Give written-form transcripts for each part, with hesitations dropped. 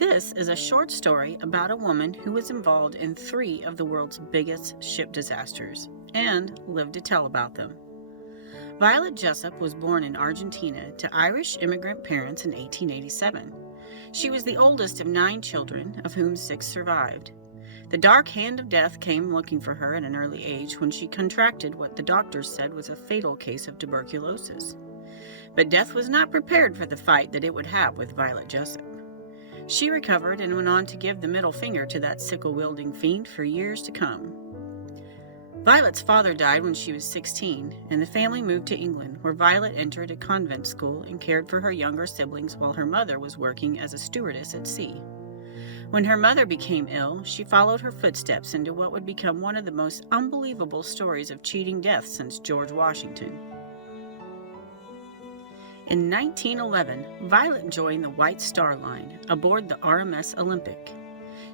This is a short story about a woman who was involved in 3 of the world's biggest ship disasters and lived to tell about them. Violet Jessop was born in Argentina to Irish immigrant parents in 1887. She was the oldest of 9 children, of whom 6 survived. The dark hand of death came looking for her at an early age when she contracted what the doctors said was a fatal case of tuberculosis. But death was not prepared for the fight that it would have with Violet Jessop. She recovered and went on to give the middle finger to that sickle-wielding fiend for years to come. Violet's father died when she was 16, and the family moved to England, where Violet entered a convent school and cared for her younger siblings while her mother was working as a stewardess at sea. When her mother became ill, she followed her footsteps into what would become one of the most unbelievable stories of cheating death since George Washington. In 1911, Violet joined the White Star Line aboard the RMS Olympic.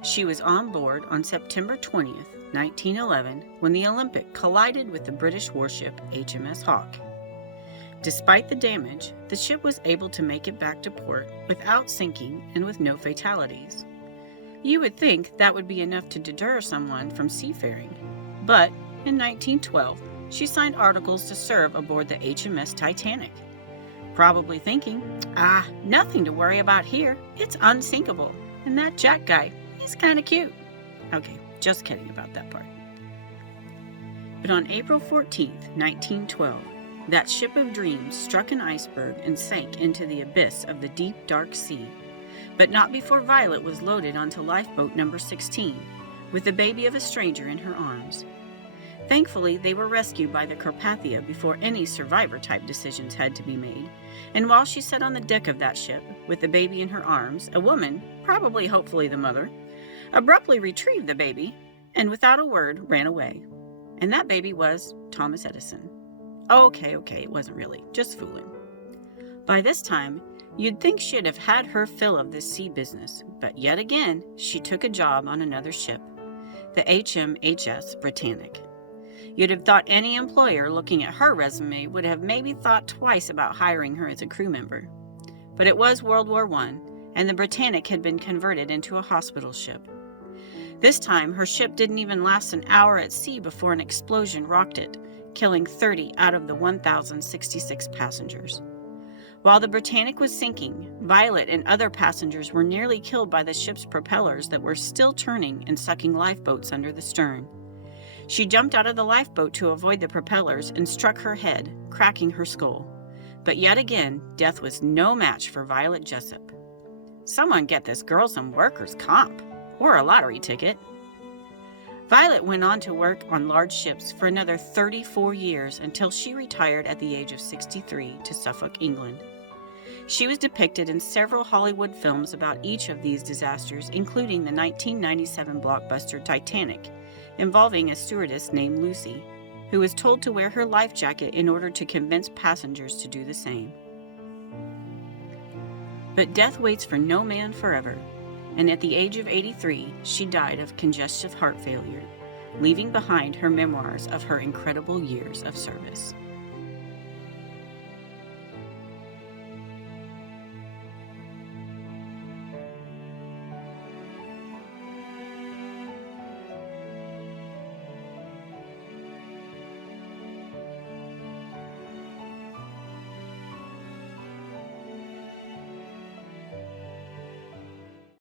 She was on board on September 20th, 1911, when the Olympic collided with the British warship HMS Hawke. Despite the damage, the ship was able to make it back to port without sinking and with no fatalities. You would think that would be enough to deter someone from seafaring, but in 1912, she signed articles to serve aboard the HMS Titanic. Probably thinking, nothing to worry about here, it's unsinkable, and that Jack guy, he's kind of cute. Okay, just kidding about that part. But on April 14th, 1912, that ship of dreams struck an iceberg and sank into the abyss of the deep, dark sea, but not before Violet was loaded onto lifeboat number 16, with the baby of a stranger in her arms. Thankfully, they were rescued by the Carpathia before any survivor-type decisions had to be made, and while she sat on the deck of that ship, with the baby in her arms, a woman, probably hopefully the mother, abruptly retrieved the baby, and without a word, ran away. And that baby was Thomas Edison. Okay, it wasn't really, just fooling. By this time, you'd think she'd have had her fill of this sea business, but yet again, she took a job on another ship, the HMHS Britannic. You'd have thought any employer looking at her resume would have maybe thought twice about hiring her as a crew member. But it was World War I, and the Britannic had been converted into a hospital ship. This time, her ship didn't even last an hour at sea before an explosion rocked it, killing 30 out of the 1,066 passengers. While the Britannic was sinking, Violet and other passengers were nearly killed by the ship's propellers that were still turning and sucking lifeboats under the stern. She jumped out of the lifeboat to avoid the propellers and struck her head, cracking her skull. But yet again, death was no match for Violet Jessop. Someone get this girl some workers' comp, or a lottery ticket. Violet went on to work on large ships for another 34 years until she retired at the age of 63 to Suffolk, England. She was depicted in several Hollywood films about each of these disasters, including the 1997 blockbuster Titanic, involving a stewardess named Lucy, who was told to wear her life jacket in order to convince passengers to do the same. But death waits for no man forever, and at the age of 83, she died of congestive heart failure, leaving behind her memoirs of her incredible years of service.